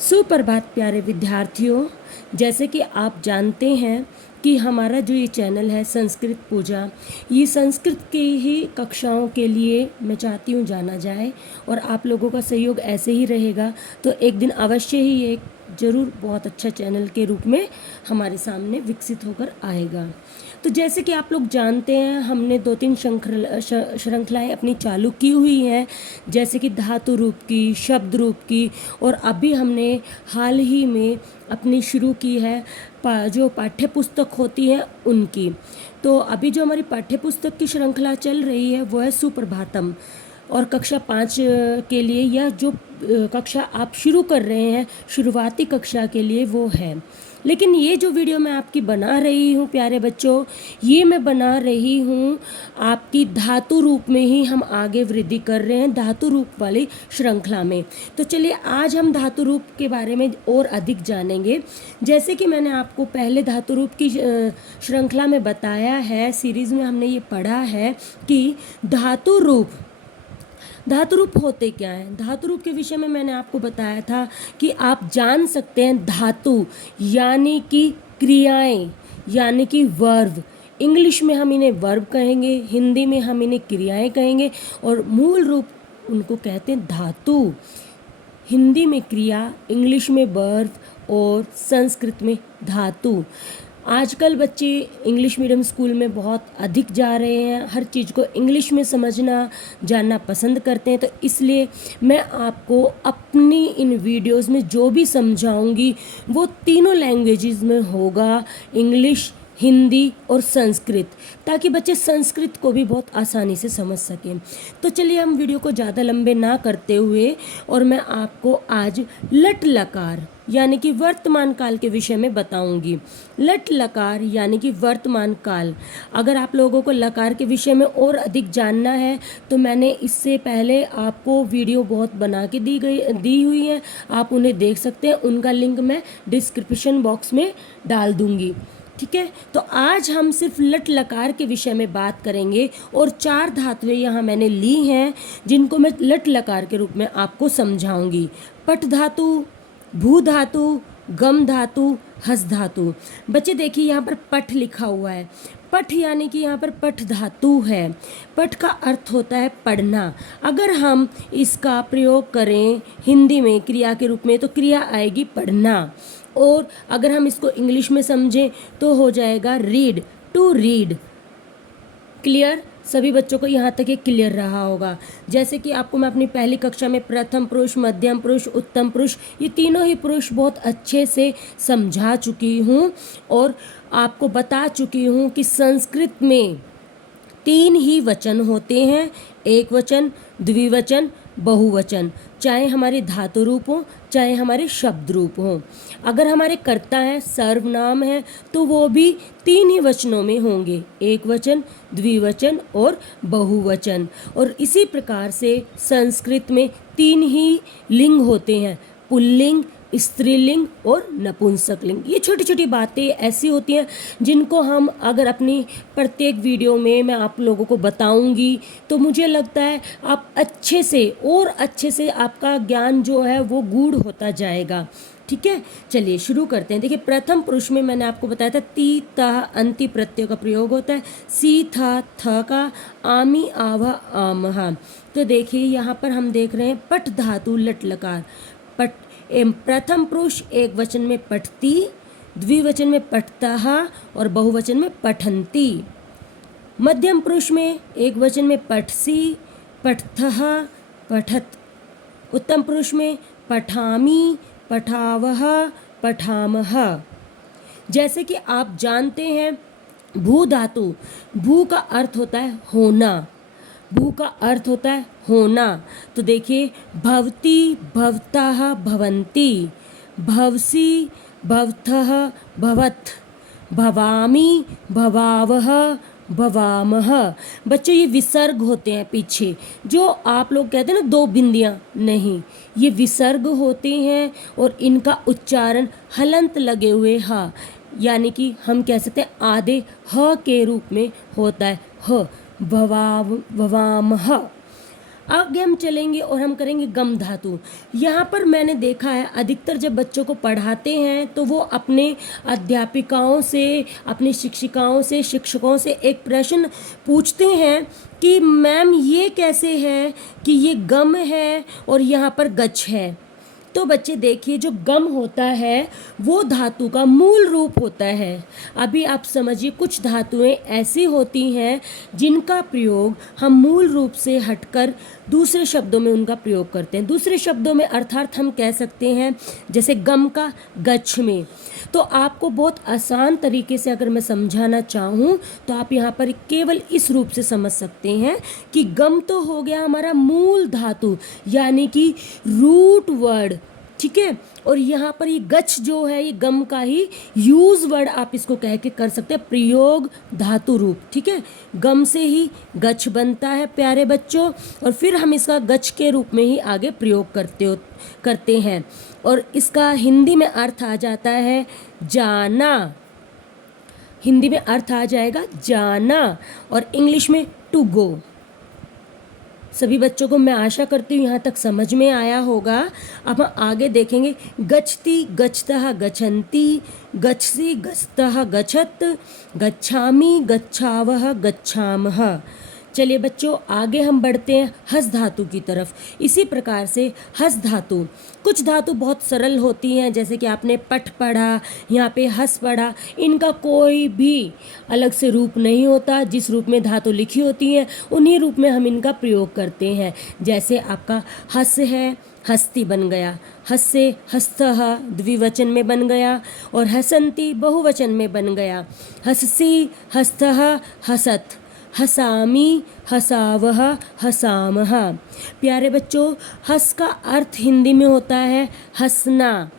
सुप्रभात प्यारे विद्यार्थियों। जैसे कि आप जानते हैं कि हमारा जो ये चैनल है संस्कृत पूजा, ये संस्कृत की ही कक्षाओं के लिए मैं चाहती हूँ जाना जाए, और आप लोगों का सहयोग ऐसे ही रहेगा तो एक दिन अवश्य ही ये ज़रूर बहुत अच्छा चैनल के रूप में हमारे सामने विकसित होकर आएगा। तो जैसे कि आप लोग जानते हैं, हमने 2-3 श्रृंखलाएँ अपनी चालू की हुई हैं, जैसे कि धातु रूप की, शब्द रूप की, और अभी हमने हाल ही में अपनी शुरू की है जो पाठ्य पुस्तक होती है उनकी। तो अभी जो हमारी पाठ्य पुस्तक की श्रृंखला चल रही है वो है सुप्रभातम, और कक्षा 5 के लिए यह जो कक्षा आप शुरू कर रहे हैं शुरुआती कक्षा के लिए वो है। लेकिन ये जो वीडियो मैं आपकी बना रही हूँ प्यारे बच्चों, ये मैं बना रही हूँ आपकी धातु रूप में ही हम आगे वृद्धि कर रहे हैं, धातु रूप वाली श्रृंखला में। तो चलिए आज हम धातु रूप के बारे में और अधिक जानेंगे। जैसे कि मैंने आपको पहले धातु रूप की श्रृंखला में बताया है, सीरीज़ में हमने ये पढ़ा है कि धातु रूप होते क्या हैं। धातु रूप के विषय में मैंने आपको बताया था कि आप जान सकते हैं धातु यानी कि क्रियाएं, यानी कि वर्ब। इंग्लिश में हम इन्हें वर्ब कहेंगे, हिंदी में हम इन्हें क्रियाएं कहेंगे, और मूल रूप उनको कहते हैं धातु। हिंदी में क्रिया, इंग्लिश में वर्ब और संस्कृत में धातु। आजकल बच्चे इंग्लिश मीडियम स्कूल में बहुत अधिक जा रहे हैं, हर चीज़ को इंग्लिश में समझना जानना पसंद करते हैं। तो इसलिए मैं आपको अपनी इन वीडियोस में जो भी समझाऊंगी वो तीनों लैंग्वेजेस में होगा, इंग्लिश, हिंदी और संस्कृत, ताकि बच्चे संस्कृत को भी बहुत आसानी से समझ सकें। तो चलिए हम वीडियो को ज़्यादा लंबे ना करते हुए, और मैं आपको आज लट लकार यानी कि वर्तमान काल के विषय में बताऊंगी। लट लकार यानी कि वर्तमान काल। अगर आप लोगों को लकार के विषय में और अधिक जानना है तो मैंने इससे पहले आपको वीडियो बहुत बना के दी हुई है, आप उन्हें देख सकते हैं। उनका लिंक मैं डिस्क्रिप्शन बॉक्स में डाल दूंगी, ठीक है। तो आज हम सिर्फ लट लकार के विषय में बात करेंगे, और 4 धातुएं यहाँ मैंने ली हैं जिनको मैं लट लकार के रूप में आपको समझाऊंगी। पट धातु, भू धातु, गम धातु, हस धातु। बच्चे देखिए यहाँ पर पठ लिखा हुआ है। पठ यानी कि यहाँ पर पठ धातु है। पठ का अर्थ होता है पढ़ना। अगर हम इसका प्रयोग करें हिंदी में क्रिया के रूप में तो क्रिया आएगी पढ़ना, और अगर हम इसको इंग्लिश में समझें तो हो जाएगा रीड, टू रीड। क्लियर? सभी बच्चों को यहाँ तक ये क्लियर रहा होगा। जैसे कि आपको मैं अपनी पहली कक्षा में प्रथम पुरुष, मध्यम पुरुष, उत्तम पुरुष, ये तीनों ही पुरुष बहुत अच्छे से समझा चुकी हूँ, और आपको बता चुकी हूँ कि संस्कृत में 3 ही वचन होते हैं, एक वचन, द्विवचन, बहुवचन। चाहे हमारे धातु रूप हो, चाहे हमारे शब्द रूप हो। अगर हमारे कर्ता हैं, सर्वनाम है, तो वो भी 3 ही वचनों में होंगे, एक वचन, द्विवचन और बहुवचन। और इसी प्रकार से संस्कृत में 3 ही लिंग होते हैं, पुल्लिंग, स्त्रीलिंग और नपुंसकलिंग। ये छोटी छोटी बातें ऐसी होती हैं जिनको हम अगर अपनी प्रत्येक वीडियो में मैं आप लोगों को बताऊंगी तो मुझे लगता है आप अच्छे से और अच्छे से आपका ज्ञान जो है वो गूढ़ होता जाएगा, ठीक है। चलिए शुरू करते हैं। देखिए प्रथम पुरुष में मैंने आपको बताया था ती तह अंति प्रत्यय का प्रयोग होता है, सी था थ का, आमी आवा आमहा। तो देखिए यहाँ पर हम देख रहे हैं पट धातु लट लकार। पट प्रथम पुरुष एक वचन में पठती, द्विवचन में पठतः और बहुवचन में पठन्ति। मध्यम पुरुष में एक वचन में पठसी, पठतः, पठत। उत्तम पुरुष में पठामी, पठावः, पठामः। जैसे कि आप जानते हैं भू धातु, भू का अर्थ होता है होना, भू का अर्थ होता है होना। तो देखिए भवती, भवतः, भवन्ति, भवसी, भवतः, भवत्, भवामी, भवावः, भवामः। बच्चों ये विसर्ग होते हैं पीछे, जो आप लोग कहते हैं ना 2 बिंदियाँ, नहीं, ये विसर्ग होते हैं और इनका उच्चारण हलंत लगे हुए ह, यानी कि हम कह सकते हैं आधे ह के रूप में होता है, ह, भवामः। आगे हम चलेंगे और हम करेंगे गम धातु। यहाँ पर मैंने देखा है अधिकतर जब बच्चों को पढ़ाते हैं तो वो अपने अध्यापिकाओं से, अपनी शिक्षिकाओं से, शिक्षकों से एक प्रश्न पूछते हैं कि मैम ये कैसे है कि ये गम है और यहाँ पर गच है। तो बच्चे देखिए, जो गम होता है वो धातु का मूल रूप होता है। अभी आप समझिए, कुछ धातुएं ऐसी होती हैं जिनका प्रयोग हम मूल रूप से हटकर दूसरे शब्दों में उनका प्रयोग करते हैं। दूसरे शब्दों में अर्थात हम कह सकते हैं जैसे गम का गच्छ में। तो आपको बहुत आसान तरीके से अगर मैं समझाना चाहूँ तो आप यहाँ पर केवल इस रूप से समझ सकते हैं कि गम तो हो गया हमारा मूल धातु यानी कि रूट वर्ड, ठीक है। और यहाँ पर ये गच्छ जो है ये गम का ही यूज वर्ड आप इसको कह के कर सकते हैं, प्रयोग धातु रूप, ठीक है। गम से ही गच्छ बनता है प्यारे बच्चों, और फिर हम इसका गच्छ के रूप में ही आगे प्रयोग करते हैं। और इसका हिंदी में अर्थ आ जाता है जाना, हिंदी में अर्थ आ जाएगा जाना, और इंग्लिश में टू गो। सभी बच्चों को मैं आशा करती हूँ यहाँ तक समझ में आया होगा। अब हम आगे देखेंगे, गच्छति गच्छतः गच्छन्ति, गच्छसि गच्छतः गच्छत, गच्छामि गच्छावः गच्छामः। चलिए बच्चों, आगे हम बढ़ते हैं हस धातु की तरफ। इसी प्रकार से हस धातु, कुछ धातु बहुत सरल होती हैं, जैसे कि आपने पठ पढ़ा, यहाँ पे हस पढ़ा। इनका कोई भी अलग से रूप नहीं होता, जिस रूप में धातु लिखी होती है उन्हीं रूप में हम इनका प्रयोग करते हैं। जैसे आपका हस है, हस्ती बन गया, हस्से हस्तः द्विवचन में बन गया, और हसन्ति बहुवचन में बन गया, हससि हस्तः हसत, हसामी हसावह हसामह। प्यारे बच्चों, हस का अर्थ हिंदी में होता है हंसना,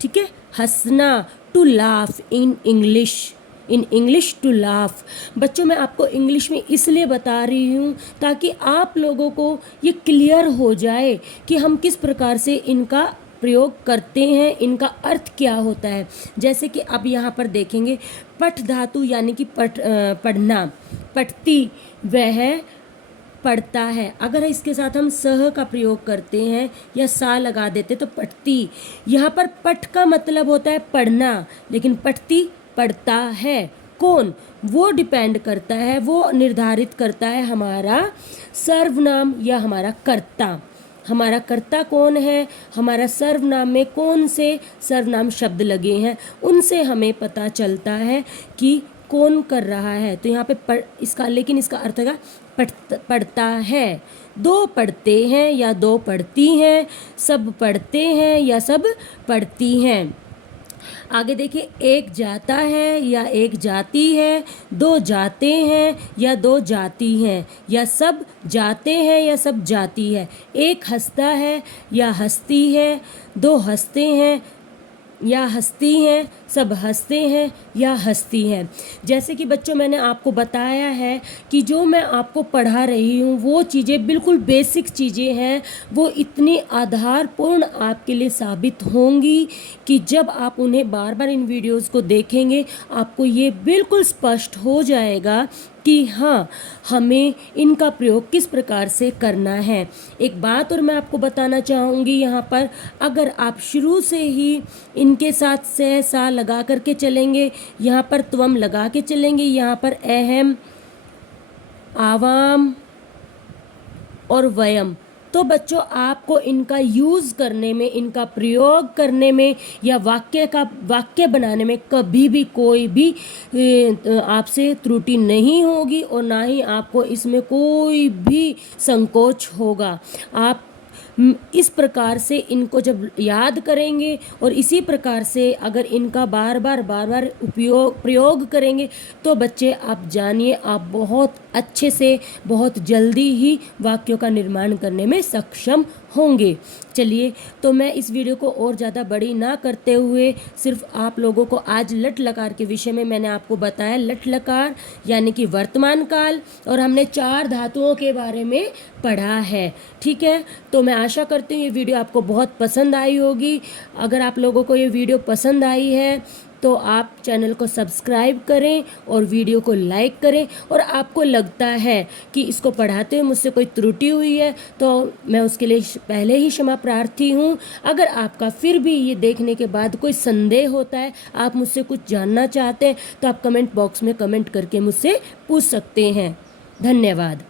ठीक है, हंसना, to laugh in English to laugh. बच्चों, मैं आपको इंग्लिश में इसलिए बता रही हूँ ताकि आप लोगों को ये क्लियर हो जाए कि हम किस प्रकार से इनका प्रयोग करते हैं, इनका अर्थ क्या होता है। जैसे कि अब यहाँ पर देखेंगे, पठ धातु यानी कि पढ़ना, पठती वह पढ़ता है। अगर इसके साथ हम सह का प्रयोग करते हैं या सा लगा देते तो पठती। यहाँ पर पठ का मतलब होता है पढ़ना, लेकिन पठती पढ़ता है। कौन? वो डिपेंड करता है, वो निर्धारित करता है हमारा सर्वनाम या हमारा कर्ता। हमारा कर्ता कौन है, हमारा सर्वनाम में कौन से सर्वनाम शब्द लगे हैं, उनसे हमें पता चलता है कि कौन कर रहा है। तो यहाँ पे लेकिन इसका अर्थ है पढ़ता है। दो पढ़ते हैं या दो पढ़ती हैं, सब पढ़ते हैं या सब पढ़ती हैं। आगे देखिए, एक जाता है या एक जाती है, दो जाते हैं या दो जाती हैं, या सब जाते हैं या सब जाती है। एक हंसता है या हंसती है, दो हंसते हैं या हंसती हैं, सब हंसते हैं या हंसती हैं। जैसे कि बच्चों, मैंने आपको बताया है कि जो मैं आपको पढ़ा रही हूँ वो चीज़ें बिल्कुल बेसिक चीज़ें हैं, वो इतनी आधारपूर्ण आपके लिए साबित होंगी कि जब आप उन्हें बार बार इन वीडियोस को देखेंगे आपको ये बिल्कुल स्पष्ट हो जाएगा कि हाँ, हमें इनका प्रयोग किस प्रकार से करना है। एक बात और मैं आपको बताना चाहूँगी यहाँ पर, अगर आप शुरू से ही इनके साथ से सा लगा करके चलेंगे, यहाँ पर त्वम लगा के चलेंगे, यहाँ पर अहम, आवाम और वयम, तो बच्चों आपको इनका यूज़ करने में, इनका प्रयोग करने में या वाक्य बनाने में कभी भी कोई भी आपसे त्रुटि नहीं होगी, और ना ही आपको इसमें कोई भी संकोच होगा। आप इस प्रकार से इनको जब याद करेंगे और इसी प्रकार से अगर इनका बार बार प्रयोग करेंगे तो बच्चे आप जानिए आप बहुत अच्छे से, बहुत जल्दी ही वाक्यों का निर्माण करने में सक्षम होंगे। चलिए, तो मैं इस वीडियो को और ज़्यादा बड़ी ना करते हुए सिर्फ आप लोगों को आज लट लकार के विषय में मैंने आपको बताया। लट लकार यानी कि वर्तमान काल, और हमने 4 धातुओं के बारे में पढ़ा है, ठीक है। तो मैं आशा करती हूँ ये वीडियो आपको बहुत पसंद आई होगी। अगर आप लोगों को ये वीडियो पसंद आई है तो आप चैनल को सब्सक्राइब करें और वीडियो को लाइक करें। और आपको लगता है कि इसको पढ़ाते हुए मुझसे कोई त्रुटि हुई है तो मैं उसके लिए पहले ही क्षमा प्रार्थी हूँ। अगर आपका फिर भी ये देखने के बाद कोई संदेह होता है, आप मुझसे कुछ जानना चाहते हैं, तो आप कमेंट बॉक्स में कमेंट करके मुझसे पूछ सकते हैं। धन्यवाद।